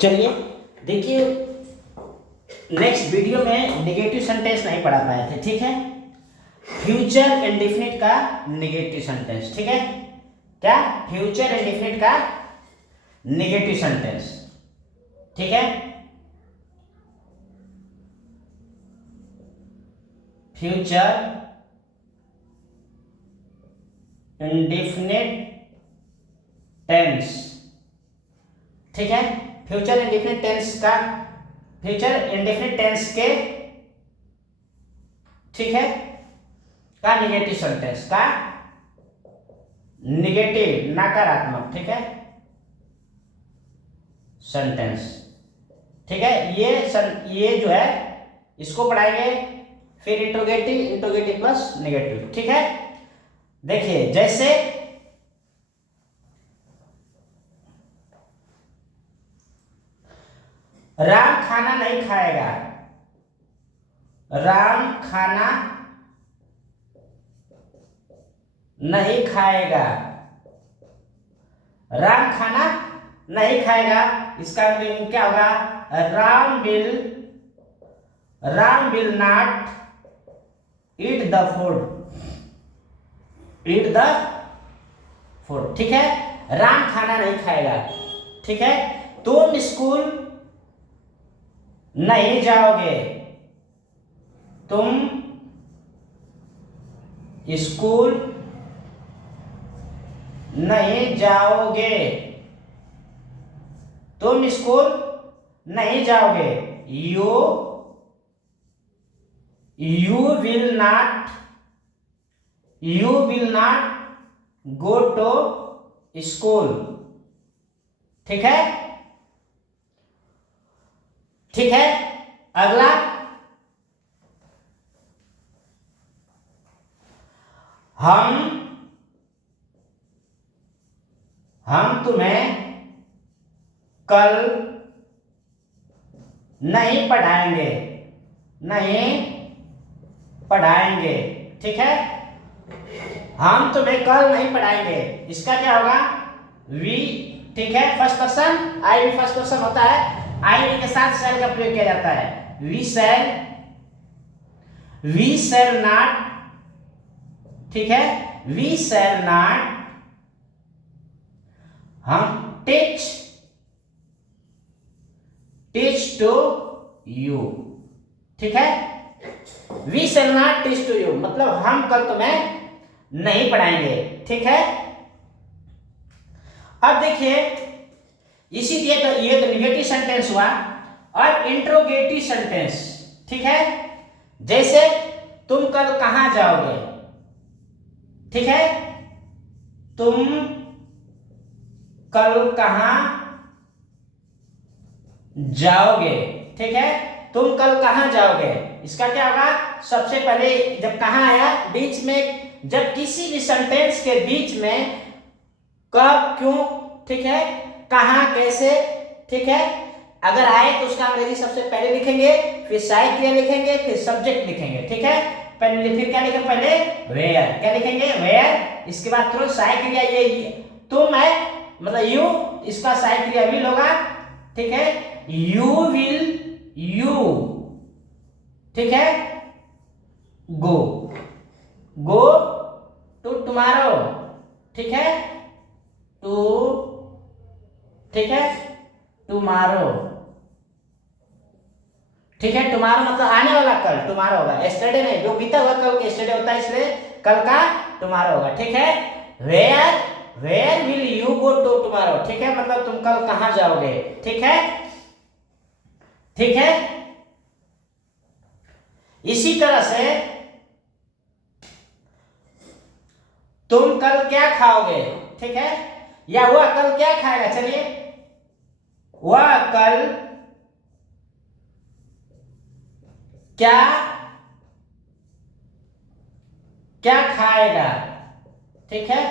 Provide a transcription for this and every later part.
चलिए देखिए, next video में नेगेटिव सेंटेंस नहीं पढ़ा पाए थे, ठीक है। फ्यूचर इंडेफिनिट का नेगेटिव सेंटेंस, ठीक है। क्या? फ्यूचर इंडेफिनिट का नेगेटिव सेंटेंस, ठीक है। फ्यूचर इंडेफिनिट टेंस, ठीक है। फ्यूचर इंडेफिनिट टेंस का, फ्यूचर इंडेफिनिट टेंस के, ठीक है, का नेगेटिव सेंटेंस का नेगेटिव नकारात्मक, ठीक है, सेंटेंस, ठीक है। ये जो है इसको पढ़ाएंगे, फिर इंट्रोगेटिव प्लस नेगेटिव, ठीक है। देखिए जैसे राम खाना नहीं खाएगा, राम खाना नहीं खाएगा, राम खाना नहीं खाएगा, इसका मीनिंग क्या होगा? Ram will not eat the food, ठीक है। राम खाना नहीं खाएगा, ठीक है। तुम स्कूल नहीं जाओगे, तुम स्कूल नहीं जाओगे, तुम स्कूल नहीं जाओगे। You will not go to school, ठीक है, ठीक है। अगला, हम तुम्हें कल नहीं पढ़ाएंगे, ठीक है। हम तुम्हें कल नहीं पढ़ाएंगे, इसका क्या होगा? वी, ठीक है। फर्स्ट पर्सन, आई भी फर्स्ट पर्सन होता है, आई के साथ शैल का प्रयोग किया जाता है। वी शैल नॉट, ठीक है, वी शैल नॉट, हम टीच टू यू, ठीक है। We shall not teach to you मतलब हम कल तुम्हें नहीं पढ़ाएंगे, ठीक है। अब देखिए इसी ये तो निगेटिव सेंटेंस हुआ, और इंट्रोगेटिव सेंटेंस, ठीक है। जैसे तुम कल कहां जाओगे, ठीक है, तुम कल कहां जाओगे, ठीक है। तुम कल कहां जाओगे, इसका क्या होगा? सबसे पहले जब कहां आया, बीच में, जब किसी भी सेंटेंस के बीच में कब, क्यों, ठीक है, कहां, कैसे, ठीक है, अगर आए तो उसका अंग्रेजी सबसे पहले लिखेंगे, फिर सहायक क्रिया लिखेंगे, फिर सब्जेक्ट लिखेंगे, ठीक है। पहले फिर क्या लिखेंगे? पहले वेयर, क्या लिखेंगे? वेयर। इसके बाद तुरंत सहायक क्रिया ये तुम है, मतलब यू, इसका सहायक क्रिया विल होगा, ठीक है। यू, ठीक है। गो टू टुमारो, ठीक है, ठीक है, टुमारो, ठीक है। टुमारो मतलब आने वाला कल, टुमारो होगा, एस्टरडे नहीं, जो बीता हुआ कल एस्टरडे होता है, इसलिए कल का टुमारो होगा, ठीक है। Where will you go to tomorrow, ठीक है, मतलब तुम कल कहां जाओगे, ठीक है, ठीक है। इसी तरह से तुम कल क्या खाओगे, ठीक है, या वह कल क्या खाएगा। चलिए, वह कल क्या खाएगा, ठीक है,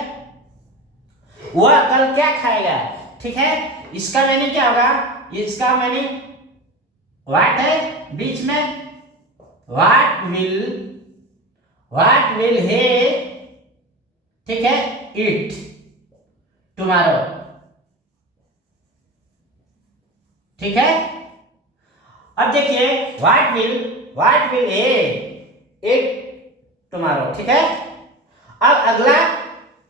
वह कल क्या खाएगा, ठीक है। इसका मीनिंग क्या होगा? इसका मीनिंग व्हाट है, बीच में व्हाट विल he, ठीक है, eat टुमारो, ठीक है। अब देखिए what will A it tomorrow, ठीक है। अब अगला,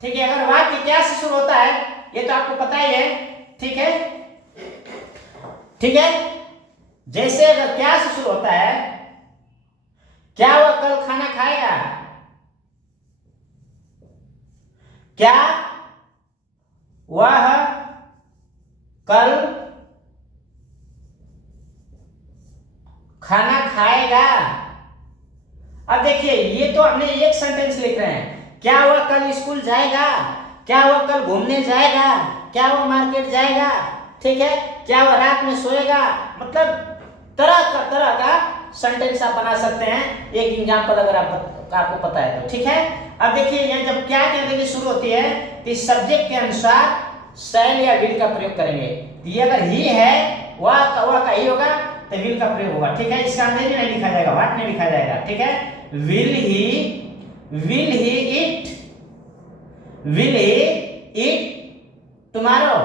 ठीक है, अगर वाक्य क्या से शुरू होता है ये तो आपको पता ही है, ठीक है, ठीक है। जैसे अगर क्या से शुरू होता है, क्या वह कल खाना खाएगा, क्या वह कल खाना खाएगा। अब देखिए ये तो हमने एक सेंटेंस लिख रहे हैं, क्या वह कल स्कूल जाएगा, क्या वह कल घूमने जाएगा, क्या वह मार्केट जाएगा, ठीक है, क्या वह रात में सोएगा। मतलब तरह का सेंटेंस आप बना सकते हैं, एक एग्जांपल अगर आपको पता है तो, ठीक है। अब देखिए यहाँ जब क्या कहने की शुरू होती है तो सब्जेक्ट के अनुसार शैल या विल का प्रयोग करेंगे। ये अगर ही है वह का ही होगा तो विल का प्रयोग होगा, ठीक है। इसका अंदर भी नहीं लिखा जाएगा, व्हाट नहीं लिखा जाएगा, ठीक है। विल ही इट टुमारो,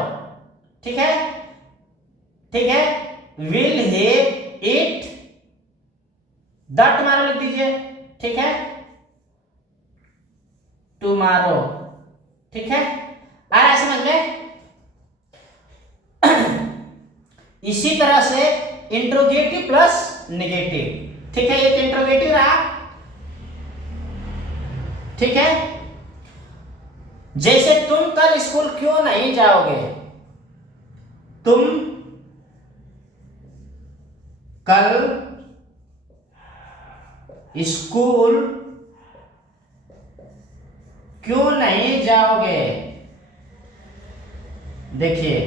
ठीक है, ठीक है। Will he it the tomorrow लिख दीजिए, ठीक है, टुमारो, ठीक है। आ रहा है समझ में। इसी तरह से इंट्रोगेटिव प्लस नेगेटिव, ठीक है, ये तो इंट्रोगेटिव रहा, ठीक है। जैसे तुम कल स्कूल क्यों नहीं जाओगे, तुम कल स्कूल क्यों नहीं जाओगे, देखिए,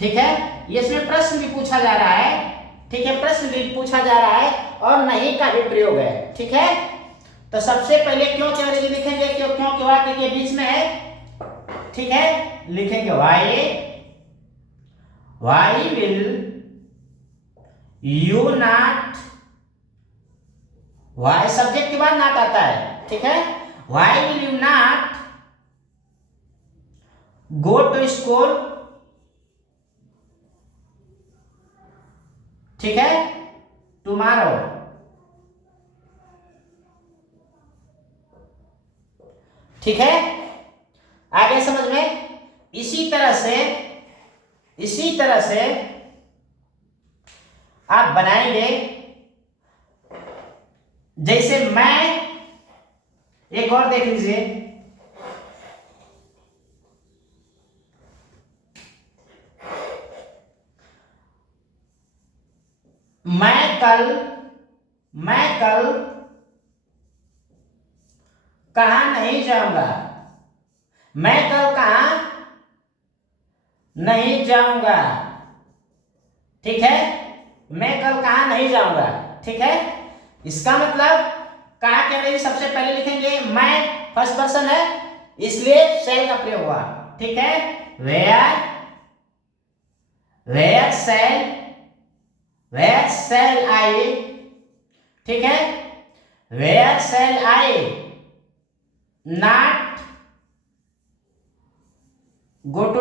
ठीक है। ये इसमें प्रश्न भी पूछा जा रहा है, ठीक है, प्रश्न भी पूछा जा रहा है और नहीं का भी प्रयोग है, ठीक है। तो सबसे पहले क्यों के अंग्रेजी लिखेंगे, क्यों के वाक्य के बीच में है, ठीक है, लिखेंगे why will you not, why subject के बाद नॉट आता है, ठीक है। Why will you not go to school, ठीक है, टुमारो, ठीक है। आगे समझ में। इसी तरह से आप बनाएंगे। जैसे मैं, एक और देख लीजिए, मैं कल कहां नहीं जाऊंगा, मैं कल कहां नहीं जाऊंगा, ठीक है, मैं कल कहां नहीं जाऊंगा, ठीक है। इसका मतलब कहां के अंग्रेजी सबसे पहले लिखेंगे, मैं फर्स्ट पर्सन है इसलिए शैल का प्रयोग हुआ, ठीक है। वेयर शैल आई, ठीक है, where shall I not go to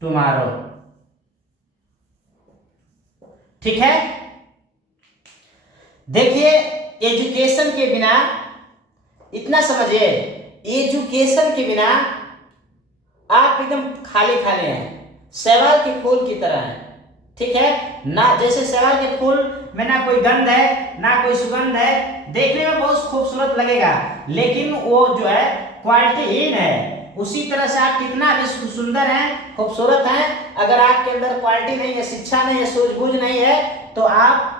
tomorrow, ठीक है। देखिए एजुकेशन के बिना, इतना समझिए, एजुकेशन के बिना आप एकदम खाली हैं, शैवाल के फूल की तरह हैं, ठीक है ना। जैसे शैवाल के फूल में ना कोई गंध है ना कोई सुगंध है, देखने में बहुत खूबसूरत लगेगा लेकिन वो जो है क्वालिटीहीन है। उसी तरह से आप कितना भी सुंदर हैं, खूबसूरत हैं, अगर आपके अंदर क्वालिटी नहीं है, शिक्षा नहीं है, सूझबूझ नहीं है, तो आप,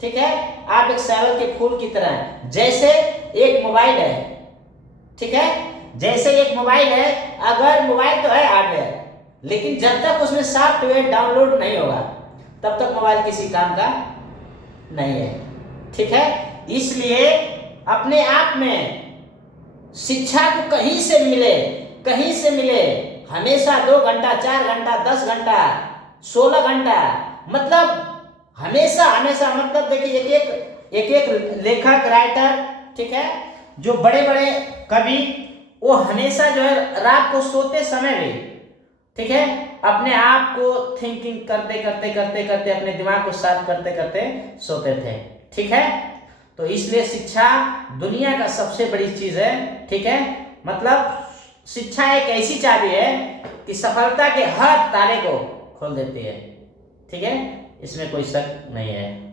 ठीक है, आप एक शैवाल के फूल की तरह हैं। जैसे एक मोबाइल है, ठीक है, जैसे एक मोबाइल है, अगर मोबाइल तो है हार्डवेयर, लेकिन जब तक उसमें सॉफ्टवेयर डाउनलोड नहीं होगा तब तक मोबाइल किसी काम का नहीं है, ठीक है। इसलिए अपने आप में शिक्षा को कहीं से मिले, हमेशा 2 घंटा, 4 घंटा, 10 घंटा, 16 घंटा, मतलब हमेशा मतलब देखिए एक लेखक, राइटर, ठीक है, जो बड़े कवि, वो हमेशा जो है रात को सोते समय भी ठीक है, अपने आप को थिंकिंग करते करते करते करते अपने दिमाग को शार्प करते करते सोते थे। ठीक है, तो इसलिए शिक्षा दुनिया का सबसे बड़ी चीज है। ठीक है, मतलब शिक्षा एक ऐसी चाबी है कि सफलता के हर ताले को खोल देती है। ठीक है, इसमें कोई शक नहीं है।